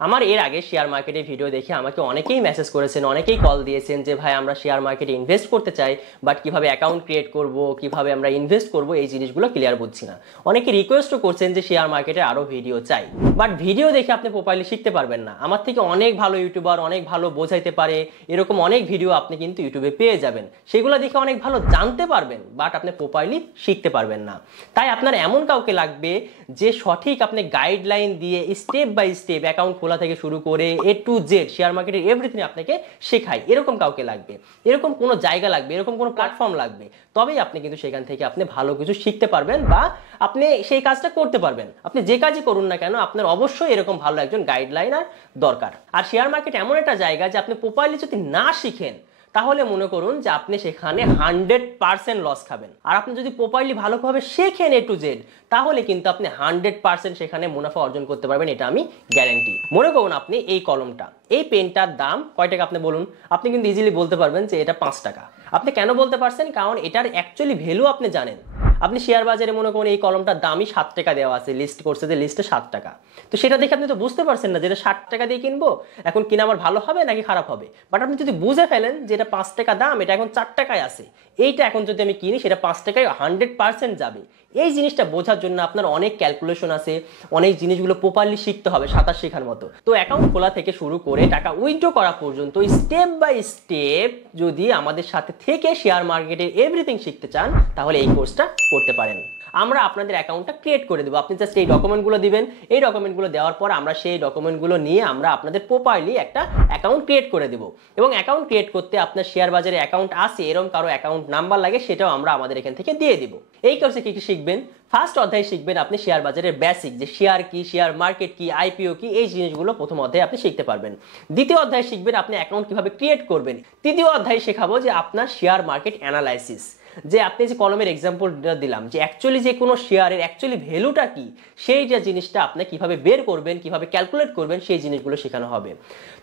আমার এর আগে শেয়ার মার্কেটে ভিডিও দেখে আমাকে অনেকেই মেসেজ করেছেন, অনেকেই কল দিয়েছেন যে ভাই আমরা শেয়ার মার্কেটে ইনভেস্ট করতে চাই, বাট কিভাবে অ্যাকাউন্ট ক্রিয়েট করব, কিভাবে আমরা ইনভেস্ট করব, এই জিনিসগুলো ক্লিয়ার বুঝছি না। অনেকে রিকোয়েস্টও করছেন যে শেয়ার মার্কেটে আরও ভিডিও চাই, বাট ভিডিও দেখে আপনি প্রপারলি শিখতে পারবেন না। আমার থেকে অনেক ভালো ইউটিউবার অনেক ভালো বোঝাইতে পারে, এরকম অনেক ভিডিও আপনি কিন্তু ইউটিউবে পেয়ে যাবেন, সেগুলো দেখে অনেক ভালো জানতে পারবেন, বাট আপনি প্রপারলি শিখতে পারবেন না। তাই আপনার এমন কাউকে লাগবে যে সঠিক আপনি গাইডলাইন দিয়ে স্টেপ বাই স্টেপ অ্যাকাউন্ট খোলা থেকে শুরু করে A to Z শেয়ার মার্কেটের এভরিথিং আপনাকে শেখায়, এরকম কাউকে লাগবে, এরকম কোনো জায়গা লাগবে, এরকম কোনো প্ল্যাটফর্ম লাগবে। তবেই আপনি কিন্তু সেখান থেকে আপনি ভালো কিছু শিখতে পারবেন বা আপনি সেই কাজটা করতে পারবেন। আপনি যে কাজই করুন না কেন আপনার অবশ্যই এরকম ভালো একজন গাইডলাইনার দরকার। আর শেয়ার মার্কেট এমন একটা জায়গা যে আপনি প্রপারলি যদি না শিখেন তাহলে মনে করুন যে আপনি সেখানে 100% লস খাবেন। আর আপনি যদি প্রপারলি ভালোভাবে শেখেন A to Z তাহলে কিন্তু আপনি 100% সেখানে মুনাফা অর্জন করতে পারবেন, এটা আমি গ্যারান্টি। মনে করুন আপনি এই কলমটা, এই পেনটার দাম কয় টাকা আপনি বলুন, আপনি কিন্তু ইজিলি বলতে পারবেন যে এটা 5 টাকা। আপনি কেন বলতে পারছেন? কারণ এটার অ্যাকচুয়ালি ভ্যালু আপনি জানেন। আপনি শেয়ার বাজারে মনে করুন এই কলমটার দামই 7 টাকা দেওয়া আছে, লিস্ট করছে যে লিস্টে 7 টাকা, তো সেটা দেখে আপনি তো বুঝতে পারছেন না যে এটা 60 টাকা দিয়ে কিনবো, এখন কিনা আমার ভালো হবে নাকি খারাপ হবে। বাট আপনি যদি বুঝে ফেলেন যে এটা 5 টাকা দাম, এটা এখন 4 টাকায় আছে, এইটা এখন যদি আমি কিনি সেটা 5 টাকায় 100% যাবে। এই জিনিসটা বোঝার জন্য আপনার অনেক ক্যালকুলেশন আছে, অনেক জিনিসগুলো প্রপারলি শিখতে হবে, সাঁতার শেখার মতো। তো অ্যাকাউন্ট খোলা থেকে শুরু করে টাকা উইথড্র করা পর্যন্ত স্টেপ বাই স্টেপ যদি আমাদের সাথে থেকে শেয়ার মার্কেটে এভরিথিং শিখতে চান তাহলে এই কোর্সটা করতে পারেন। আমরা আপনাদের অ্যাকাউন্টটা ক্রিয়েট করে দেবো, আপনি জাস্ট এই ডকুমেন্টগুলো দিবেন। এই ডকুমেন্টগুলো দেওয়ার পর আমরা সেই ডকুমেন্টগুলো নিয়ে আমরা আপনাদের প্রপারলি একটা অ্যাকাউন্ট ক্রিয়েট করে দেবো। এবং অ্যাকাউন্ট ক্রিয়েট করতে আপনার শেয়ার বাজারে অ্যাকাউন্ট আছে এরকম কারো অ্যাকাউন্ট নাম্বার লাগে, সেটাও আমরা আমাদের এখান থেকে দিয়ে দিব। এই কোর্সে কি কি শিখবেন? ফার্স্ট অধ্যায় শিখবেন আপনি শেয়ার বাজারের বেসিক, যে শেয়ার কি, শেয়ার মার্কেট কি, আইপিও কি, এই জিনিসগুলো প্রথম অধ্যায়ে আপনি শিখতে পারবেন। দ্বিতীয় অধ্যায় শিখবেন আপনি অ্যাকাউন্ট কিভাবে ক্রিয়েট করবেন। তৃতীয় অধ্যায় শেখাবো যে আপনার শেয়ার মার্কেট অ্যানালাইসিস, যে আপনি যে কলমের এক্সাম্পলটা দিলাম যে অ্যাকচুয়ালি যে কোনো শেয়ারের অ্যাকচুয়ালি ভ্যালুটা কি, সেই যে জিনিসটা আপনি কিভাবে বের করবেন, কিভাবে ক্যালকুলেট করবেন, সেই জিনিসগুলো শেখানো হবে।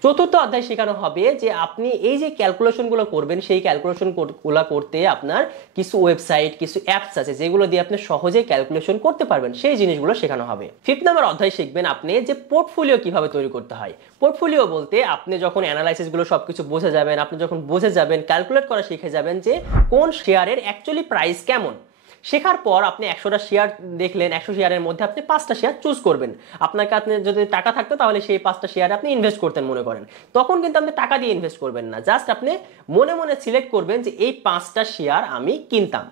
চতুর্থ অধ্যায় শেখানো হবে যে আপনি এই যে ক্যালকুলেশনগুলো করবেন, সেই ক্যালকুলেশনগুলো করতে আপনার কিছু ওয়েবসাইট, কিছু অ্যাপস আছে যেগুলো দিয়ে আপনি সহজেই ক্যালকুলেশন করতে পারবেন, সেই জিনিসগুলো শেখানো হবে। ফিফথ নাম্বার অধ্যায় শিখবেন আপনি যে পোর্টফোলিও কিভাবে তৈরি করতে হয়। পোর্টফোলিও বলতে আপনি যখন অ্যানালাইসিসগুলো সবকিছু বুঝে যাবেন, আপনি যখন বুঝে যাবেন, ক্যালকুলেট করা শিখে যাবেন যে কোন শেয়ারের অ্যাকচুয়ালি প্রাইস কেমন। শেখার পর আপনি 100টা শেয়ার দেখলেন, 100 শেয়ারের মধ্যে আপনি 5টা শেয়ার চুজ করবেন। আপনার কাছে যদি টাকা থাকতো তাহলে সেই 5টা শেয়ারে আপনি ইনভেস্ট করতেন মনে করেন, তখন কিন্তু আপনি টাকা দিয়ে ইনভেস্ট করবেন না, জাস্ট আপনি মনে মনে সিলেক্ট করবেন যে এই 5টা শেয়ার আমি কিনতাম।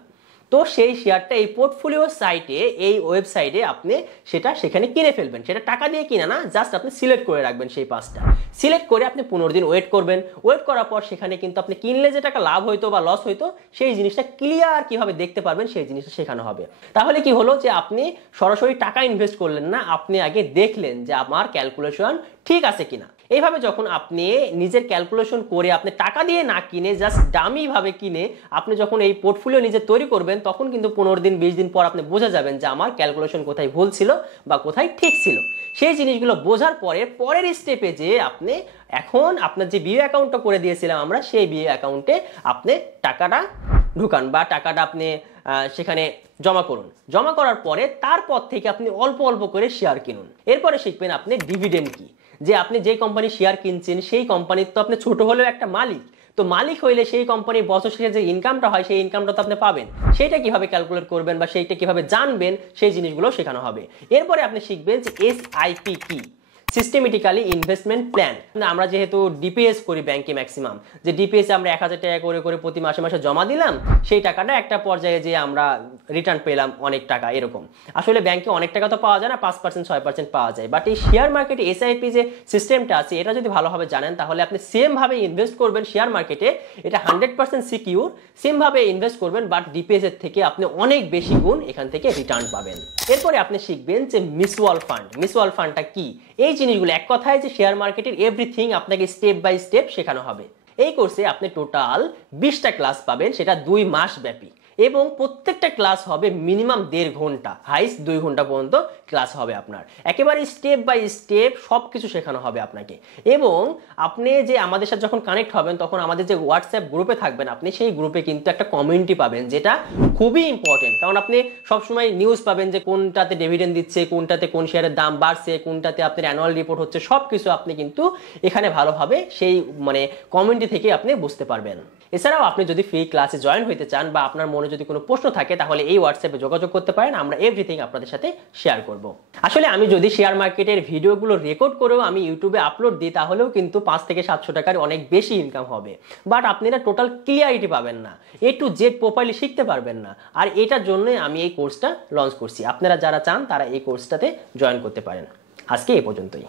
তো সেই শেয়ারটা এই পোর্টফোলিও সাইটে, এই ওয়েবসাইটে আপনি সেটা সেখানে কিনে ফেলবেন। সেটা টাকা দিয়ে কিনা না, জাস্ট আপনি সিলেক্ট করে রাখবেন সেই 5টা। সিলেক্ট করে আপনি 15 দিন ওয়েট করবেন। ওয়েট করার পর সেখানে কিন্তু আপনি কিনলে যে টাকা লাভ হইতো বা লস হইতো, সেই জিনিসটা ক্লিয়ার কিভাবে দেখতে পারবেন সেই জিনিসটা শেখানো হবে। তাহলে কি হলো যে আপনি সরাসরি টাকা ইনভেস্ট করলেন না, আপনি আগে দেখলেন যে আমার ক্যালকুলেশন ঠিক আছে কিনা। এইভাবে যখন আপনি নিজের ক্যালকুলেশন করে আপনি টাকা দিয়ে না কিনে জাস্ট ডামি ভাবে কিনে আপনি যখন এই পোর্টফোলিও নিজে তৈরি করবেন, তখন কিন্তু 15 দিন 20 দিন পর আপনি বোঝা যাবেন যে আমার ক্যালকুলেশন কোথায় ভুল ছিল বা কোথায় ঠিক ছিল। সেই জিনিসগুলো বোঝার পরে পরের স্টেপে যে আপনি এখন আপনার যে বিও অ্যাকাউন্টটা করে দিয়েছিলাম আমরা, সেই বিও অ্যাকাউন্টে আপনি টাকাটা ঢুকান বা টাকাটা আপনি সেখানে জমা করুন। জমা করার পরে তারপর থেকে আপনি অল্প অল্প করে শেয়ার কিনুন। এরপরে শিখবেন আপনি ডিভিডেন্ড কি, যে আপনি যে কোম্পানির শেয়ার কিনছেন সেই কোম্পানির তো আপনি ছোট হলেও একটা মালিক, তো মালিক হইলে সেই কোম্পানির বছর শেষে যে ইনকামটা হয় সেই ইনকামটা তো আপনি পাবেন, সেইটা কিভাবে ক্যালকুলেট করবেন বা সেইটা কিভাবে জানবেন, সেই জিনিসগুলো শেখানো হবে। এরপরে আপনি শিখবেন যে SIP কি, সিস্টেমেটিক্যালি ইনভেস্টমেন্ট প্ল্যান। আমরা যেহেতু ডিপিএস করি ব্যাংকে ম্যাক্সিমাম, যে ডিপিএস আমরা 1000 টাকা করে করে প্রতি মাসে মাসে জমা দিলাম, সেই টাকাটা একটা পর্যায়ে যে আমরা রিটার্ন পেলাম অনেক টাকা, এরকম। আসলে ব্যাংকে অনেক টাকা তো পাওয়া যায় না, 5% 6% পাওয়া যায়। বাট এই শেয়ার মার্কেটে SIP যে সিস্টেমটা আছে, এটা যদি ভালোভাবে জানেন তাহলে আপনি সেম ভাবে ইনভেস্ট করবেন শেয়ার মার্কেটে, এটা 100% সিকিউর। সেম ভাবে ইনভেস্ট করবেন, বাট ডিপিএস এর থেকে আপনি অনেক বেশি গুণ এখান থেকে রিটার্ন পাবেন। এরপরে আপনি শিখবেন যে মিউচুয়াল ফান্ড। মিউচুয়াল ফান্ডটা কি, এই জিনিসগুলো এক কথায় যে শেয়ার মার্কেটের এভরিথিং আপনাকে স্টেপ বাই স্টেপ শেখানো হবে। এই কোর্সে আপনি টোটাল 20টা ক্লাস পাবেন, সেটা 2 মাস ব্যাপী। এবং প্রত্যেকটা ক্লাস হবে মিনিমাম 1.5 ঘন্টা, হাইস্ট 2 ঘন্টা পর্যন্ত ক্লাস হবে আপনার। একেবারে স্টেপ বাই স্টেপ সব কিছু শেখানো হবে আপনাকে। এবং আপনি যে আমাদের সাথে যখন কানেক্ট হবেন তখন আমাদের যে হোয়াটসঅ্যাপ গ্রুপে থাকবেন আপনি, সেই গ্রুপে কিন্তু একটা কমিউনিটি পাবেন, যেটা খুবই ইম্পর্টেন্ট। কারণ আপনি সবসময় নিউজ পাবেন যে কোনটাতে ডিভিডেন্ড দিচ্ছে, কোনটাতে কোন শেয়ারের দাম বাড়ছে, কোনটাতে আপনার অ্যানুয়াল রিপোর্ট হচ্ছে, সব কিছু আপনি কিন্তু এখানে ভালোভাবে সেই কমিউনিটি থেকে আপনি বুঝতে পারবেন। এছাড়াও আপনি যদি ফ্রি ক্লাসে জয়েন হতে চান বা আপনার মনে যদি কোনো প্রশ্ন থাকে তাহলে এই হোয়াটসঅ্যাপে যোগাযোগ করতে পারেন, আমরা এভরিথিং আপনাদের সাথে শেয়ার করব। আসলে আমি যদি শেয়ার মার্কেটের ভিডিওগুলো রেকর্ড করেও আমি ইউটিউবে আপলোড দিই তাহলেও কিন্তু 5 থেকে 700 টাকার অনেক বেশি ইনকাম হবে, বাট আপনারা টোটাল ক্লিয়ারিটি পাবেন না, A to Z প্রপারলি শিখতে পারবেন না। আর এটার জন্যই আমি এই কোর্সটা লঞ্চ করছি। আপনারা যারা চান তারা এই কোর্সটাতে জয়েন করতে পারেন। আজকে এই পর্যন্তই।